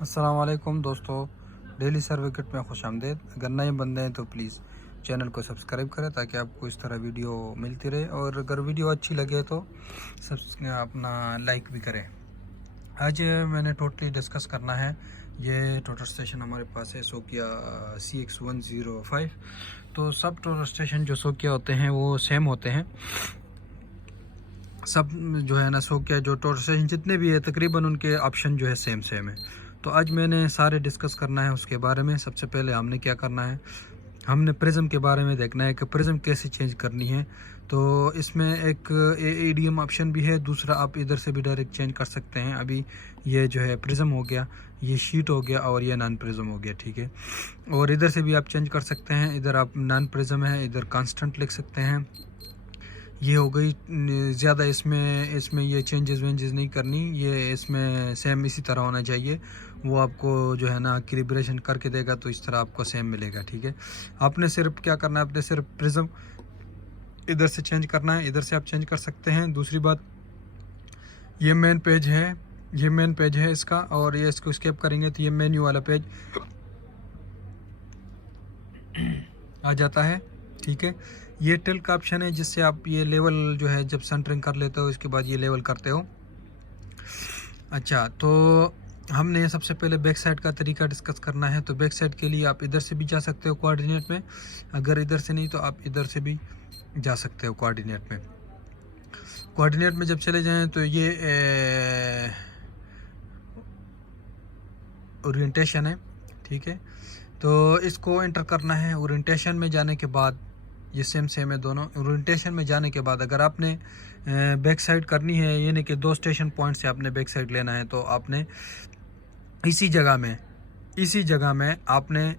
अस्सलाम वालेकुम दोस्तों, डेली सर्वे किट में खुश आमदेद। अगर नए बंदे हैं तो प्लीज़ चैनल को सब्सक्राइब करें ताकि आपको इस तरह वीडियो मिलती रहे, और अगर वीडियो अच्छी लगे तो अपना लाइक भी करें। आज मैंने टोटली डिस्कस करना है। ये टोटल स्टेशन हमारे पास है सोकिया CX105। तो सब टोटल स्टेशन जो सोकिया होते हैं वो सेम होते हैं। सब जो है ना सोकिया जो टोटल स्टेशन जितने भी है तकरीबन उनके ऑप्शन जो है सेम है। तो आज मैंने सारे डिस्कस करना है उसके बारे में। सबसे पहले हमने क्या करना है, हमने प्रिज्म के बारे में देखना है कि प्रिज्म कैसे चेंज करनी है। तो इसमें एक ADM ऑप्शन भी है, दूसरा आप इधर से भी डायरेक्ट चेंज कर सकते हैं। अभी ये जो है प्रिज्म हो गया, ये शीट हो गया और ये नॉन प्रिज्म हो गया, ठीक है। और इधर से भी आप चेंज कर सकते हैं। इधर आप नॉन प्रिज्म है, इधर कांस्टेंट लिख सकते हैं। ये हो गई ज़्यादा, इसमें ये चेंजेस वेंजेस नहीं करनी, ये इसमें सेम इसी तरह होना चाहिए। वो आपको जो है ना कैलिब्रेशन करके देगा तो इस तरह आपको सेम मिलेगा, ठीक है। आपने सिर्फ क्या करना है, आपने सिर्फ प्रिज्म इधर से चेंज करना है, इधर से आप चेंज कर सकते हैं। दूसरी बात, ये मेन पेज है, ये मेन पेज है इसका, और ये इसको स्केप करेंगे तो ये मेन्यू वाला पेज आ जाता है, ठीक है। ये टिल्ट का ऑप्शन है जिससे आप ये लेवल जो है जब सेंटरिंग कर लेते हो इसके बाद ये लेवल करते हो। अच्छा, तो हमने सबसे पहले बैक साइड का तरीका डिस्कस करना है। तो बैक साइड के लिए आप इधर से भी जा सकते हो कोऑर्डिनेट में, अगर इधर से नहीं तो आप इधर से भी जा सकते हो कोऑर्डिनेट में। कोऑर्डिनेट में जब चले जाएं तो ये ओरिएंटेशन है, ठीक है। तो इसको एंटर करना है। ओरिएंटेशन में जाने के बाद ये सेम है दोनों। ओरिएंटेशन में जाने के बाद अगर आपने बैक साइड करनी है, यानी कि 2 स्टेशन पॉइंट से आपने बैक साइड लेना है, तो आपने इसी जगह में आपने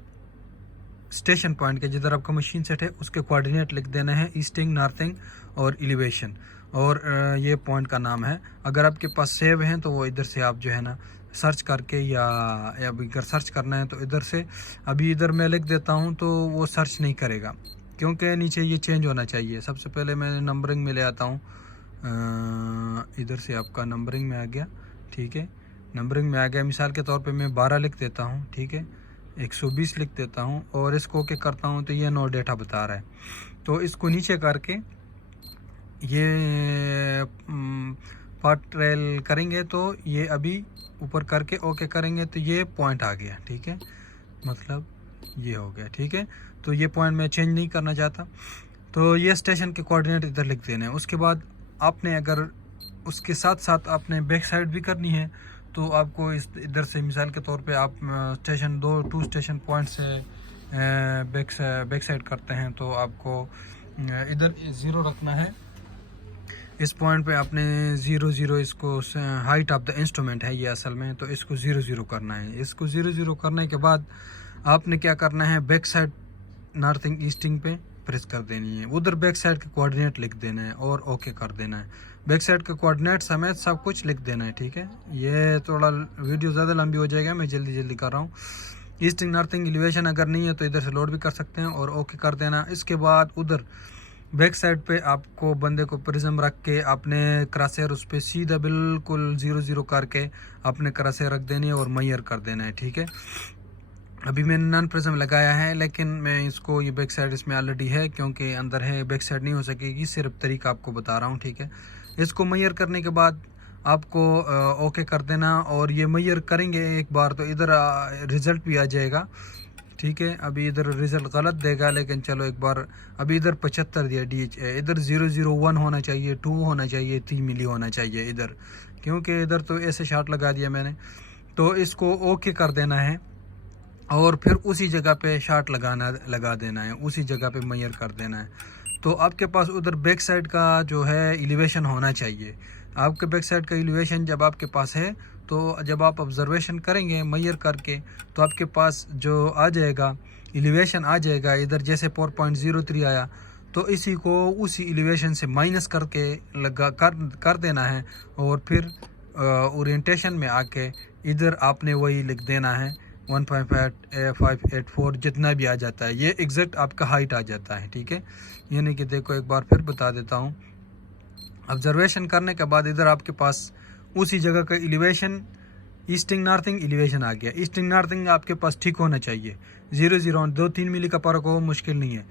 स्टेशन पॉइंट के जिधर आपका मशीन सेट है उसके कोऑर्डिनेट लिख देना है, ईस्टिंग, नॉर्थिंग और एलिवेशन, और ये पॉइंट का नाम है। अगर आपके पास सेव हैं तो वो इधर से आप जो है ना सर्च करके, या अगर सर्च करना है तो इधर से, अभी इधर मैं लिख देता हूँ तो वो सर्च नहीं करेगा क्योंकि नीचे ये चेंज होना चाहिए। सबसे पहले मैं नंबरिंग में ले आता हूँ, इधर से आपका नंबरिंग में आ गया, ठीक है। नंबरिंग में आ गया, मिसाल के तौर पे मैं 12 लिख देता हूँ, ठीक है। 120 लिख देता हूँ और इसको ओके करता हूँ तो ये नो डेटा बता रहा है। तो इसको नीचे करके ये पार्ट ट्रेल करेंगे तो ये अभी ऊपर करके ओके करेंगे तो ये पॉइंट आ गया, ठीक है। मतलब ये हो गया, ठीक है। तो ये पॉइंट मैं चेंज नहीं करना चाहता, तो ये स्टेशन के कोऑर्डिनेट इधर लिख देने हैं। उसके बाद आपने अगर उसके साथ साथ आपने बैक साइड भी करनी है तो आपको इस इधर से मिसाल के तौर पे आप स्टेशन 2 स्टेशन पॉइंट से बैक साइड करते हैं तो आपको इधर 0 रखना है। इस पॉइंट पे आपने 0 इसको हाइट ऑफ द इंस्ट्रूमेंट है ये असल में, तो इसको 0 करना है। इसको 0 करने के बाद आपने क्या करना है, बैक साइड नॉर्थिंग ईस्टिंग पे प्रेस कर देनी है, उधर बैक साइड के कोऑर्डिनेट लिख देना है और ओके कर देना है। बैक साइड के कोऑर्डिनेट समेत सब कुछ लिख देना है, ठीक है। ये थोड़ा वीडियो ज़्यादा लंबी हो जाएगा, मैं जल्दी कर रहा हूँ। ईस्टिंग नॉर्थिंग एलिवेशन अगर नहीं है तो इधर से लोड भी कर सकते हैं और ओके कर देना। इसके बाद उधर बैक साइड पे आपको बंदे को प्रिज्म रख के अपने क्रॉसहेयर उस पर सीधा बिल्कुल 0 करके अपने क्रॉसहेयर रख देनी है और मैयर कर देना है, ठीक है। अभी मैंने नॉन प्रिज्म लगाया है लेकिन मैं इसको, ये बैक साइड इसमें ऑलरेडी है क्योंकि अंदर है, बैक साइड नहीं हो सकेगी, सिर्फ तरीका आपको बता रहा हूँ, ठीक है। इसको मैयर करने के बाद आपको ओके कर देना, और ये मैयर करेंगे एक बार तो इधर रिज़ल्ट भी आ जाएगा, ठीक है। अभी इधर रिज़ल्ट गलत देगा लेकिन चलो एक बार, अभी इधर 75 दिया DH, इधर 001 होना चाहिए, 2 होना चाहिए, 3 मिली होना चाहिए इधर, क्योंकि इधर तो ऐसे शार्ट लगा दिया मैंने। तो इसको ओके कर देना है और फिर उसी जगह पे शार्ट लगा देना है, उसी जगह पे मैयर कर देना है। तो आपके पास उधर बैक साइड का जो है एलिवेशन होना चाहिए। आपके बैक साइड का एलिवेशन जब आपके पास है तो जब आप ऑब्जर्वेशन करेंगे मैयर करके तो आपके पास जो आ जाएगा एलिवेशन आ जाएगा इधर, जैसे 4.03 आया तो इसी को उसी एलिवेशन से माइनस करके कर देना है, और फिर ओरिएंटेशन में आके इधर आपने वही लिख देना है 1.584 जितना भी आ जाता है, ये एग्जैक्ट आपका हाइट आ जाता है, ठीक है। यानी कि देखो एक बार फिर बता देता हूँ। ऑब्जर्वेशन करने के बाद इधर आपके पास उसी जगह का एलिवेशन ईस्टिंग नॉर्थिंग एलिवेशन आ गया। ईस्टिंग नॉर्थिंग आपके पास ठीक होना चाहिए, 0-0 2-3 मिली का फ़र्क हो मुश्किल नहीं है।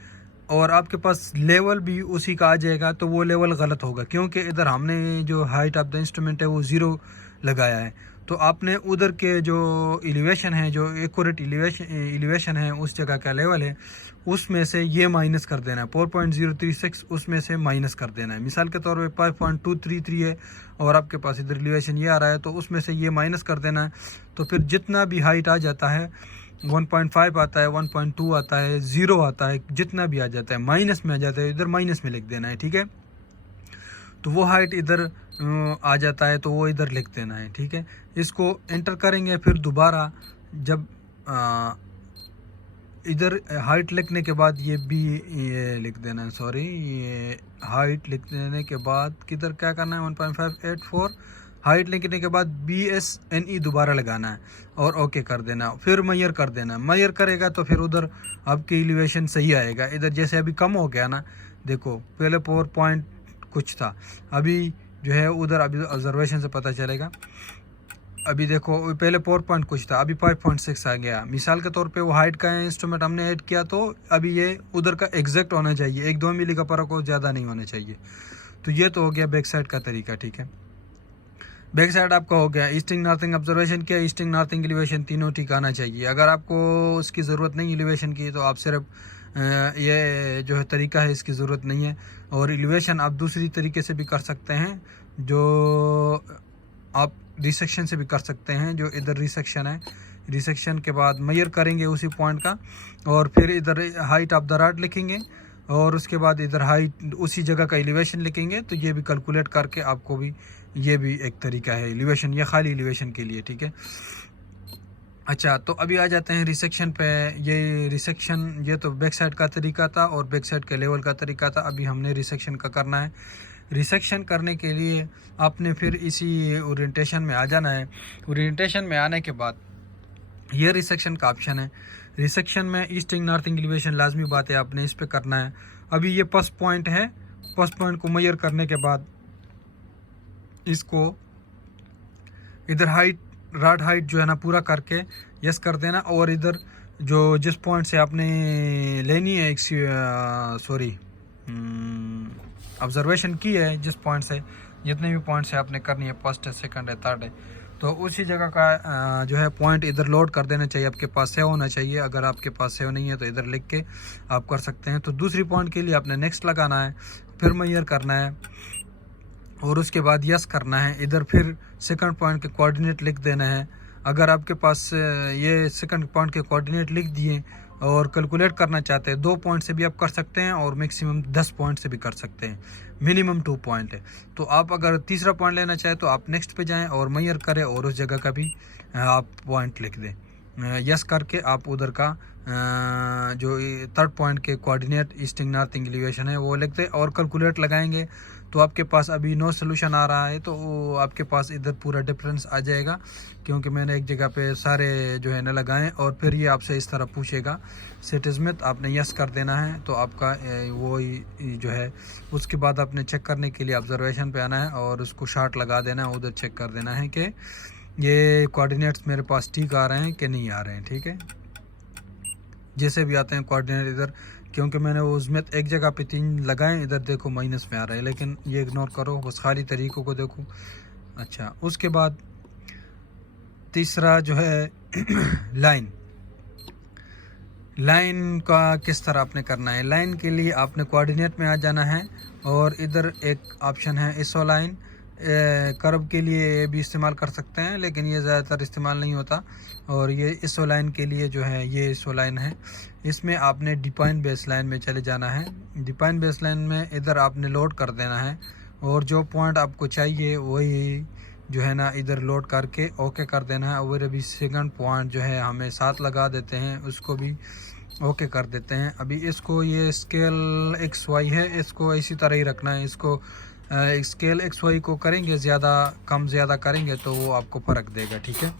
और आपके पास लेवल भी उसी का आ जाएगा, तो वो लेवल गलत होगा क्योंकि इधर हमने जो हाइट ऑफ द इंस्ट्रूमेंट है वो 0 लगाया है। तो आपने उधर के जो एलिवेशन है, जो एक्यूरेट एलिवेशन है, उस जगह का लेवल है, उसमें से ये माइनस कर देना है 4.036, उसमें से माइनस कर देना है। मिसाल के तौर पे 5.233 है और आपके पास इधर एलिवेशन ये आ रहा है, तो उसमें से ये माइनस कर देना है। तो फिर जितना भी हाइट आ जाता है, 1.5 आता है, 1.2 आता है, 0 आता है, जितना भी आ जाता है माइनस में आ जाता है, इधर माइनस में लिख देना है, ठीक है। तो वो हाइट इधर आ जाता है तो वो इधर लिख देना है, ठीक है। इसको एंटर करेंगे, फिर दोबारा जब इधर हाइट लिखने के बाद ये ये लिख देना है, सॉरी, ये हाइट लिख देने के बाद किधर क्या करना है, 1.584 हाइट लिखने के बाद BSNE दोबारा लगाना है और ओके कर देना, फिर मेजर कर देना। मेजर करेगा तो फिर उधर आपकी एलिवेशन सही आएगा। इधर जैसे अभी कम हो गया ना, देखो पहले 4 पॉइंट कुछ था, अभी जो है उधर अभी ऑब्जर्वेशन से पता चलेगा। अभी देखो पहले 4 पॉइंट कुछ था, अभी 5.6 आ गया। मिसाल के तौर पे वो हाइट का इंस्ट्रूमेंट हमने ऐड किया, तो अभी ये उधर का एग्जैक्ट होना चाहिए, 1-2 मिली का फर्क हो, ज़्यादा नहीं होना चाहिए। तो ये तो हो गया बैक साइड का तरीका, ठीक है। बैक साइड आपका हो गया। ईस्टिंग नॉर्थिंग ऑब्जर्वेशन किया, ईस्टिंग नॉर्थिंग एलिवेशन तीनों ठीक आना चाहिए। अगर आपको उसकी ज़रूरत नहीं एलिवेशन की, तो आप सिर्फ ये जो है तरीका है, इसकी ज़रूरत नहीं है। और एलिवेशन आप दूसरी तरीके से भी कर सकते हैं, जो आप रिसेक्शन से भी कर सकते हैं। जो इधर रिसेक्शन है, रिसेक्शन के बाद मेजर करेंगे उसी पॉइंट का, और फिर इधर हाइट ऑफ द रॉड लिखेंगे, और उसके बाद इधर हाइट उसी जगह का एलिवेशन लिखेंगे। तो ये भी कैलकुलेट करके आपको भी, ये भी एक तरीका है एलिवेशन, ये खाली एलिवेशन के लिए, ठीक है। अच्छा, तो अभी आ जाते हैं रिसेक्शन पे। ये रिसेक्शन, ये तो बैक साइड का तरीका था और बैक साइड के लेवल का तरीका था। अभी हमने रिसेक्शन का करना है। रिसेक्शन करने के लिए आपने फिर इसी ओरिएंटेशन में आ जाना है। ओरिएंटेशन में आने के बाद ये रिसेक्शन का ऑप्शन है। रिसेक्शन में ईस्टिंग नॉर्थिंग एलिवेशन लाजमी बात है, आपने इस पे करना है। अभी ये फर्स्ट पॉइंट है, फर्स्ट पॉइंट को मेजर करने के बाद इसको इधर हाइट, रॉड हाइट जो है ना पूरा करके यस कर देना। और इधर जो जिस पॉइंट से आपने लेनी है, सॉरी, ऑब्जर्वेशन की है, जिस पॉइंट से, जितने भी पॉइंट से आपने करनी है, फर्स्ट है, सेकंड है, थर्ड है, तो उसी जगह का जो है पॉइंट इधर लोड कर देना चाहिए। आपके पास सेव होना चाहिए। अगर आपके पास सेव नहीं है तो इधर लिख के आप कर सकते हैं। तो दूसरी पॉइंट के लिए आपने नेक्स्ट लगाना है, फिर मेजर करना है और उसके बाद यस करना है। इधर फिर सेकंड पॉइंट के कोऑर्डिनेट लिख देना है। अगर आपके पास ये सेकंड पॉइंट के कोऑर्डिनेट लिख दिए और कैलकुलेट करना चाहते हैं, 2 पॉइंट से भी आप कर सकते हैं और मैक्सिमम 10 पॉइंट से भी कर सकते हैं। मिनिमम 2 पॉइंट है। तो आप अगर तीसरा पॉइंट लेना चाहें तो आप नेक्स्ट पे जाएं और मेजर करें और उस जगह का भी आप पॉइंट लिख दें। यस करके आप उधर का जो थर्ड पॉइंट के कोऑर्डिनेट ईस्टिंग नॉर्थिंग एलिवेशन है वो लिख दें और कैलकुलेट लगाएंगे। तो आपके पास अभी नो सोल्यूशन आ रहा है, तो आपके पास इधर पूरा डिफरेंस आ जाएगा, क्योंकि मैंने एक जगह पे सारे जो है ना लगाएं। और फिर ये आपसे इस तरह पूछेगा सेटिस्मेंट, आपने यस कर देना है तो आपका वो जो है। उसके बाद आपने चेक करने के लिए ऑब्जर्वेशन पे आना है और उसको शार्ट लगा देना है, उधर चेक कर देना है कि ये कोऑर्डिनेट्स मेरे पास ठीक आ रहे हैं कि नहीं आ रहे हैं, ठीक है। जैसे भी आते हैं कोऑर्डिनेट इधर, क्योंकि मैंने वो उसमें एक जगह पे 3 लगाए, इधर देखो माइनस में आ रहा है, लेकिन ये इग्नोर करो, बस खाली तरीकों को देखो। अच्छा, उसके बाद तीसरा जो है लाइन का किस तरह आपने करना है। लाइन के लिए आपने कोऑर्डिनेट में आ जाना है और इधर एक ऑप्शन है इसो लाइन। कर्व के लिए ये भी इस्तेमाल कर सकते हैं, लेकिन ये ज़्यादातर इस्तेमाल नहीं होता। और ये इसो लाइन के लिए जो है, ये इसो लाइन है, इसमें आपने डिफाइन बेस लाइन में चले जाना है। डिफाइन बेस लाइन में इधर आपने लोड कर देना है और जो पॉइंट आपको चाहिए वही जो है ना इधर लोड करके ओके कर देना है। और अभी सेकंड पॉइंट जो है हमें 7 लगा देते हैं, उसको भी ओके कर देते हैं। अभी इसको, ये स्केल XY है, इसको इसी तरह ही रखना है। इसको स्केल XY को करेंगे ज़्यादा, कम ज़्यादा करेंगे तो वो आपको फ़र्क देगा, ठीक है।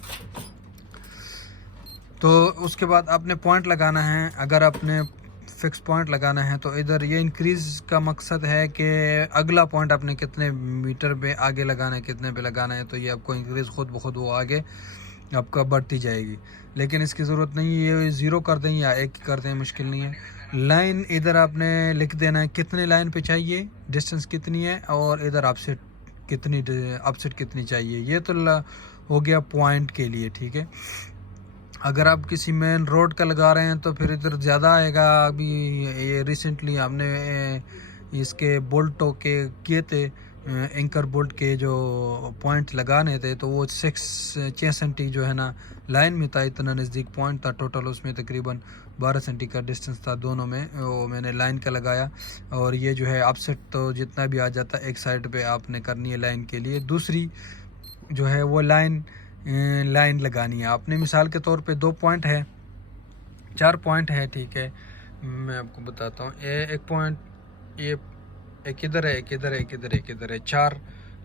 तो उसके बाद आपने पॉइंट लगाना है। अगर आपने फिक्स पॉइंट लगाना है तो इधर ये इंक्रीज़ का मकसद है कि अगला पॉइंट आपने कितने मीटर पे आगे लगाना है, कितने पे लगाना है, तो ये आपको इंक्रीज़ खुद ब खुद वो आगे आपका बढ़ती जाएगी। लेकिन इसकी ज़रूरत नहीं है, ये 0 कर दें या 1 कर दें, मुश्किल नहीं है। लाइन इधर आपने लिख देना है कितने लाइन पे चाहिए, डिस्टेंस कितनी है, और इधर ऑफसेट कितनी चाहिए। ये तो हो गया पॉइंट के लिए, ठीक है। अगर आप किसी मेन रोड का लगा रहे हैं तो फिर इधर ज़्यादा आएगा। अभी ये रिसेंटली हमने इसके बोल्टों के किए थे, एंकर बोल्ट के जो पॉइंट लगाने थे, तो वो 6 सेंटी जो है ना लाइन में था, इतना नज़दीक पॉइंट था। टोटल उसमें तकरीबन 12 सेंटी का डिस्टेंस था दोनों में, वो मैंने लाइन का लगाया। और ये जो है ऑफसेट तो जितना भी आ जाता है एक साइड पे आपने करनी है लाइन के लिए, दूसरी जो है वो लाइन लगानी है आपने। मिसाल के तौर पे 2 पॉइंट है, 4 पॉइंट है, ठीक है। मैं आपको बताता हूँ, एक पॉइंट, ये एक इधर है, एक इधर है, एक इधर है, एक इधर है, 4,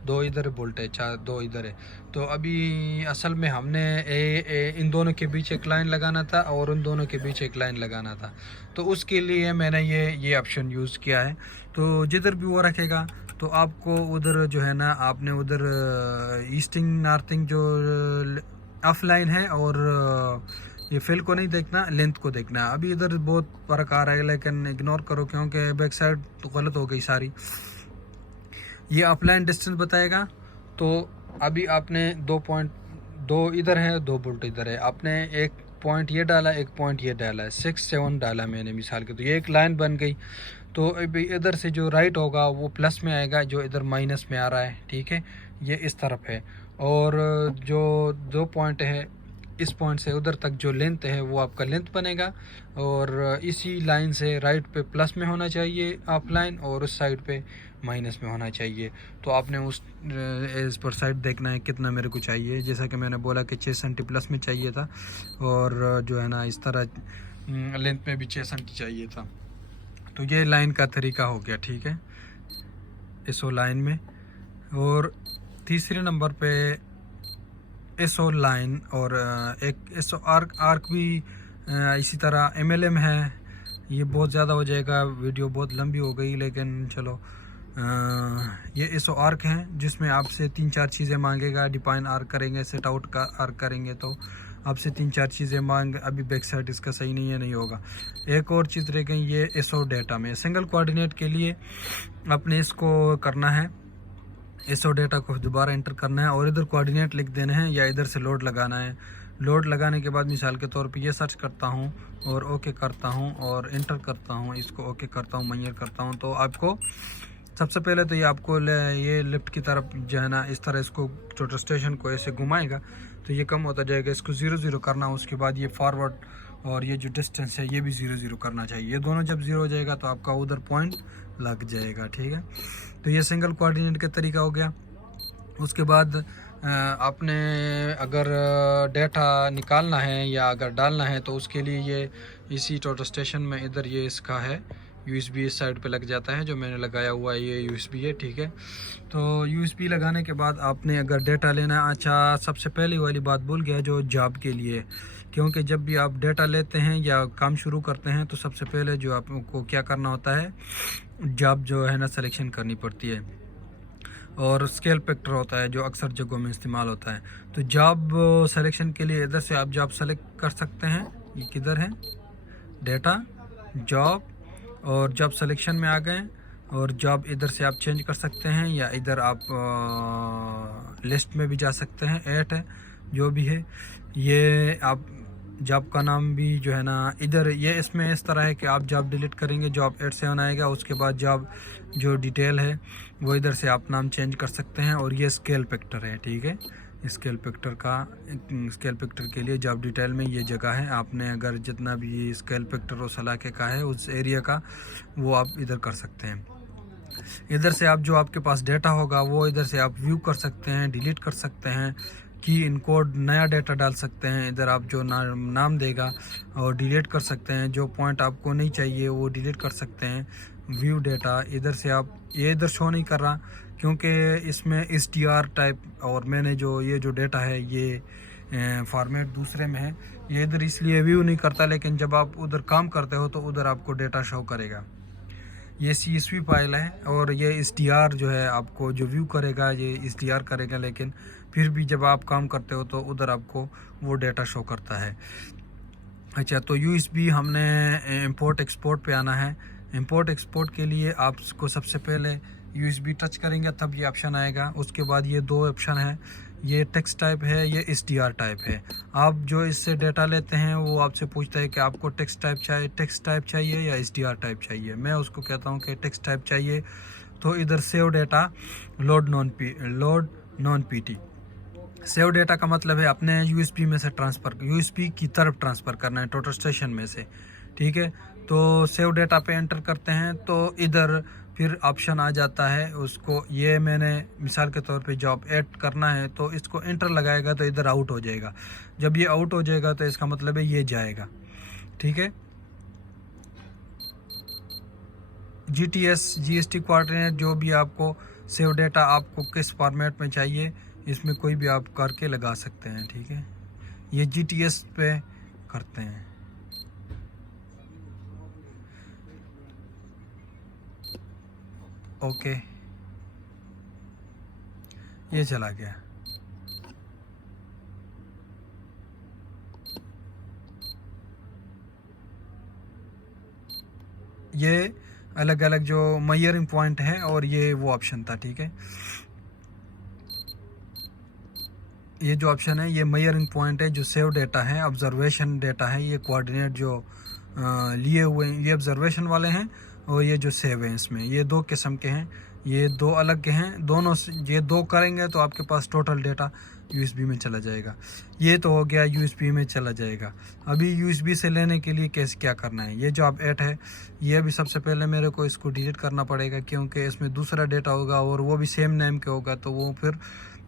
2 इधर बोल्ट है, 4, 2 इधर है। तो अभी असल में हमने इन दोनों के बीच एक लाइन लगाना था और उन दोनों के बीच एक लाइन लगाना था। तो उसके लिए मैंने ये ऑप्शन यूज़ किया है। तो जिधर भी वो रखेगा तो आपको उधर जो है ना, आपने उधर ईस्टिंग नॉर्थिंग जो ऑफलाइन है, और ये फिल को नहीं देखना, लेंथ को देखना है। अभी इधर बहुत फर्क आ रहा है, लेकिन इग्नोर करो क्योंकि बैक साइड तो गलत हो गई सारी। ये ऑफलाइन डिस्टेंस बताएगा। तो अभी आपने 2 इधर है, 2 बोल्ट इधर है, आपने एक पॉइंट ये डाला, एक पॉइंट ये डाला है, 6, 7 डाला मैंने मिसाल के, तो ये एक लाइन बन गई। तो अभी इधर से जो राइट होगा वो प्लस में आएगा, जो इधर माइनस में आ रहा है, ठीक है, ये इस तरफ है। और जो 2 पॉइंट है, इस पॉइंट से उधर तक जो लेंथ है वो आपका लेंथ बनेगा। और इसी लाइन से राइट पे प्लस में होना चाहिए ऑफ लाइन, और उस साइड पे माइनस में होना चाहिए। तो आपने उस एज पर साइड देखना है कितना मेरे को चाहिए। जैसा कि मैंने बोला कि 6 सेंटी प्लस में चाहिए था, और जो है ना इस तरह लेंथ में भी 6 सेंटी चाहिए था। तो ये लाइन का तरीका हो गया, ठीक है, एसओ लाइन में। और तीसरे नंबर पे एसओ लाइन, और एक एसओ आर्क भी इसी तरह एमएलएम है। ये बहुत ज़्यादा हो जाएगा, वीडियो बहुत लंबी हो गई, लेकिन चलो, ये एसओ आर्क है जिसमें आपसे 3-4 चीज़ें मांगेगा। डिफाइन आर्क करेंगे, सेट आउट का आर्क करेंगे तो आपसे 3-4 चीज़ें मांग। अभी बैक साइड इसका सही नहीं है, नहीं होगा। एक और चीज़ रह गई, ये एसओ डेटा में सिंगल कोऑर्डिनेट के लिए आपने इसको करना है, एसओ डेटा को दोबारा एंटर करना है और इधर कोऑर्डिनेट लिख देने हैं, या इधर से लोड लगाना है। लोड लगाने के बाद मिसाल के तौर पे ये सर्च करता हूँ और ओके करता हूँ और एंटर करता हूँ, इसको ओके करता हूँ, मैयर करता हूँ। तो आपको सबसे पहले तो ये आपको ये लेफ्ट की तरफ जो है ना इस तरह इसको छोटे स्टेशन को ऐसे घुमाएगा तो ये कम होता जाएगा। इसको 0-0 करना, उसके बाद ये फॉरवर्ड और ये जो डिस्टेंस है ये भी 0-0 करना चाहिए। ये दोनों जब 0 हो जाएगा तो आपका उधर पॉइंट लग जाएगा, ठीक है। तो ये सिंगल कोऑर्डिनेट का तरीका हो गया। उसके बाद आपने अगर डेटा निकालना है या अगर डालना है तो उसके लिए ये इसी टोटल स्टेशन में इधर ये इसका है USB, इस साइड पे लग जाता है, जो मैंने लगाया हुआ है ये USB है, ठीक है। तो USB लगाने के बाद आपने अगर डेटा लेना है, अच्छा सबसे पहली वाली बात भूल गया जो जॉब के लिए, क्योंकि जब भी आप डेटा लेते हैं या काम शुरू करते हैं तो सबसे पहले जो आपको क्या करना होता है, जॉब जो है ना सिलेक्शन करनी पड़ती है, और स्केल फैक्टर होता है जो अक्सर जगहों में इस्तेमाल होता है। तो जॉब सिलेक्शन के लिए इधर से आप जॉब सेलेक्ट कर सकते हैं, ये किधर है, डेटा, जॉब, और जॉब सिलेक्शन में आ गए, और जॉब इधर से आप चेंज कर सकते हैं, या इधर आप लिस्ट में भी जा सकते हैं, 8 है जो भी है। ये आप जॉब का नाम भी जो है ना इधर, ये इसमें इस तरह है कि आप जॉब डिलीट करेंगे, जॉब 8-7 आएगा, उसके बाद जॉब जो डिटेल है वो इधर से आप नाम चेंज कर सकते हैं। और ये स्केल फैक्टर है, ठीक है, स्केल फैक्टर के लिए जॉब डिटेल में ये जगह है। आपने अगर जितना भी स्केल फैक्टर उस इलाके का है, उस एरिया का, वो आप इधर कर सकते हैं। इधर से आप जो आपके पास डेटा होगा वो इधर से आप व्यू कर सकते हैं, डिलीट कर सकते हैं, की इनकोड नया डेटा डाल सकते हैं। इधर आप जो नाम देगा और डिलीट कर सकते हैं, जो पॉइंट आपको नहीं चाहिए वो डिलीट कर सकते हैं। व्यू डेटा, इधर से आप, ये इधर शो नहीं कर रहा क्योंकि इसमें STR टाइप, और मैंने जो ये जो डेटा है ये फॉर्मेट दूसरे में है, ये इधर इसलिए व्यू नहीं करता, लेकिन जब आप उधर काम करते हो तो उधर आपको डेटा शो करेगा। ये CSV फाइल है, और ये STR जो है आपको जो व्यू करेगा ये STR करेगा, लेकिन फिर भी जब आप काम करते हो तो उधर आपको वो डेटा शो करता है। अच्छा, तो USB हमने इंपोर्ट एक्सपोर्ट पे आना है। इंपोर्ट एक्सपोर्ट के लिए आपको सबसे पहले USB टच करेंगे तब ये ऑप्शन आएगा। उसके बाद ये दो ऑप्शन है, ये टेक्स्ट टाइप है, ये SDR टाइप है। आप जो इससे डेटा लेते हैं वो आपसे पूछता है कि आपको टेक्स्ट टाइप चाहिए या SDR टाइप चाहिए। मैं उसको कहता हूँ कि टेक्स्ट टाइप चाहिए, तो इधर save data load non PT। Save data का मतलब है अपने USB में से USB की तरफ ट्रांसफ़र करना है टोटल स्टेशन में से, ठीक है। तो सेव डेटा पे एंटर करते हैं तो इधर फिर ऑप्शन आ जाता है उसको, ये मैंने मिसाल के तौर पे जॉब ऐड करना है तो इसको एंटर लगाएगा तो इधर आउट हो जाएगा। जब ये आउट हो जाएगा तो इसका मतलब है ये जाएगा, ठीक है। GST कोऑर्डिनेट जो भी आपको सेव डेटा आपको किस फॉर्मेट में चाहिए इसमें कोई भी आप करके लगा सकते हैं, ठीक है। ये GTS पे करते हैं। ओके, ये चला गया। ये अलग अलग जो मेजरिंग पॉइंट है और ये वो ऑप्शन था, ठीक है। ये जो ऑप्शन है ये मेजरिंग पॉइंट है, जो सेव डेटा है, ऑब्जर्वेशन डेटा है, ये कोऑर्डिनेट जो लिए हुए हैं ये ऑब्जर्वेशन वाले हैं और ये जो सेव है इसमें ये दो किस्म के हैं, ये दो अलग के हैं। दोनों ये दो करेंगे तो आपके पास टोटल डेटा USB में चला जाएगा। ये तो हो गया USB में चला जाएगा। अभी USB से लेने के लिए कैसे क्या करना है, ये जॉब 8 है, ये भी सबसे पहले मेरे को इसको डिलीट करना पड़ेगा क्योंकि इसमें दूसरा डेटा होगा और वो भी सेम नेम के होगा तो वो फिर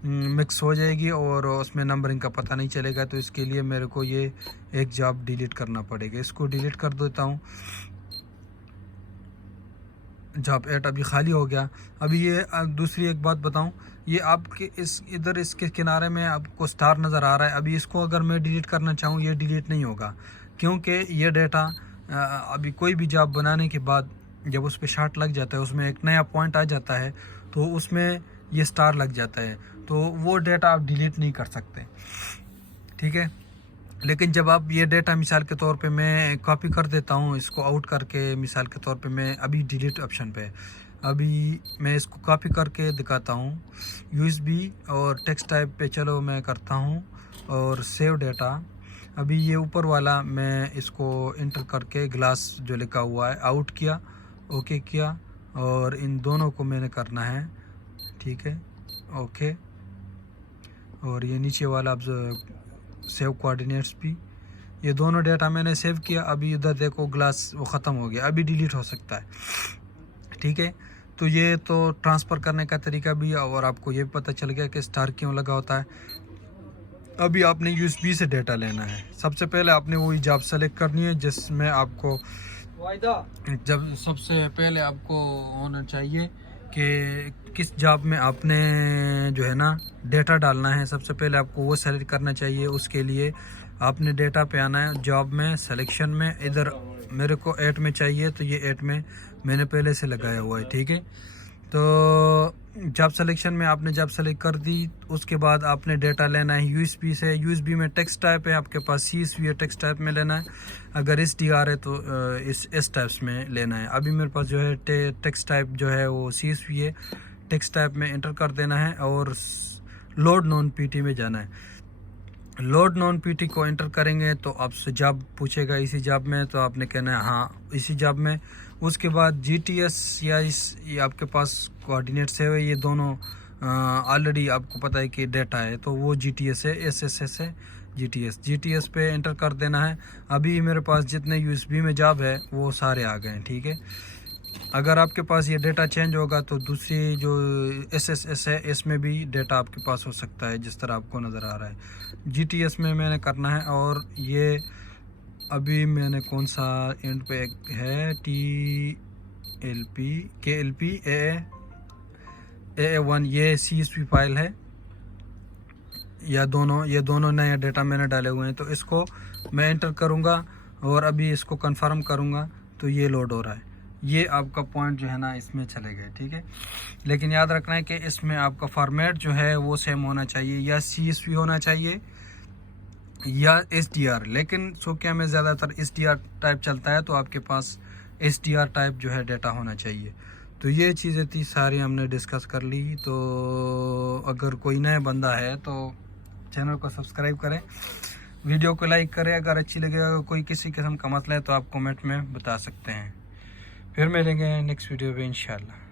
मिक्स हो जाएगी और उसमें नंबरिंग का पता नहीं चलेगा। तो इसके लिए मेरे को ये एक जॉब डिलीट करना पड़ेगा। इसको डिलीट कर देता हूँ। जॉब 8 अभी खाली हो गया। अभी ये दूसरी एक बात बताऊं, ये आपके इधर इसके किनारे में आपको स्टार नज़र आ रहा है। अभी इसको अगर मैं डिलीट करना चाहूँ ये डिलीट नहीं होगा क्योंकि ये डेटा अभी कोई भी जॉब बनाने के बाद जब उस पर शार्ट लग जाता है, उसमें एक नया पॉइंट आ जाता है तो उसमें ये स्टार लग जाता है, तो वो डेटा आप डिलीट नहीं कर सकते, ठीक है। लेकिन जब आप ये डेटा मिसाल के तौर पे मैं कॉपी कर देता हूँ इसको आउट करके, मिसाल के तौर पे मैं अभी डिलीट ऑप्शन पे, अभी मैं इसको कॉपी करके दिखाता हूँ USB और टेक्स्ट टाइप पे, चलो मैं करता हूँ और सेव डेटा। अभी ये ऊपर वाला मैं इसको इंटर करके ग्लास जो लिखा हुआ है आउट किया, ओके किया और इन दोनों को मैंने करना है, ठीक है, ओके। और ये नीचे वाला अब सेव कोऑर्डिनेट्स भी, ये दोनों डेटा मैंने सेव किया। अभी इधर देखो ग्लास वो ख़त्म हो गया, अभी डिलीट हो सकता है, ठीक है। तो ये तो ट्रांसफ़र करने का तरीका भी, और आपको ये पता चल गया कि स्टार क्यों लगा होता है। अभी आपने USB से डेटा लेना है। सबसे पहले आपने वही जॉब सेलेक्ट करनी है जिसमें आपको जब सबसे पहले आपको होना चाहिए कि किस जॉब में आपने जो है ना डेटा डालना है। सबसे पहले आपको वो सेलेक्ट करना चाहिए। उसके लिए आपने डेटा पे आना है, जॉब में, सिलेक्शन में। इधर मेरे को 8 में चाहिए तो ये 8 में मैंने पहले से लगाया हुआ है, ठीक है। तो जॉब सिलेक्शन में आपने जॉब सेलेक्ट कर दी, उसके बाद आपने डेटा लेना है USB से। USB में टेक्स्ट टाइप है आपके पास, CSV है, टेक्स्ट टाइप में लेना है। अगर SDR है तो इस टाइप्स में लेना है। अभी मेरे पास जो है टेक्स्ट टाइप जो है वो CSV है, टेक्स्ट टाइप में एंटर कर देना है और लोड नॉन PT में जाना है। लोड नॉन PT को एंटर करेंगे तो आपसे जॉब पूछेगा इसी जॉब में, तो आपने कहना है हाँ इसी जॉब में। उसके बाद GTS या ये आपके पास कोऑर्डिनेट सेव है, ये दोनों ऑलरेडी आपको पता है कि डेटा है तो वो GTS है, SSS है, GTS पे एंटर कर देना है। अभी मेरे पास जितने USB में जॉब है वो सारे आ गए हैं, ठीक है। अगर आपके पास ये डेटा चेंज होगा तो दूसरी जो SSS है इसमें भी डेटा आपके पास हो सकता है जिस तरह आपको नज़र आ रहा है। GTS में मैंने करना है और ये अभी मैंने कौन सा एंड पे है, TLP KLP AA1 ये CSV फाइल है, या ये दोनों नया डेटा मैंने डाले हुए हैं। तो इसको मैं एंटर करूंगा और अभी इसको कंफर्म करूंगा तो ये लोड हो रहा है। ये आपका पॉइंट जो है ना इसमें चले गए, ठीक है। लेकिन याद रखना है कि इसमें आपका फॉर्मेट जो है वो सेम होना चाहिए, या CSV होना चाहिए या SDR। लेकिन सोकिया में ज़्यादातर SDR टाइप चलता है, तो आपके पास SDR टाइप जो है डेटा होना चाहिए। तो ये चीज़ें थी सारी हमने डिस्कस कर ली। तो अगर कोई नया बंदा है तो चैनल को सब्सक्राइब करें, वीडियो को लाइक करें। अगर अच्छी लगे, अगर कोई किसी किस्म का मसला है तो आप कमेंट में बता सकते हैं। फिर मिलेंगे नेक्स्ट वीडियो में इंशाल्लाह।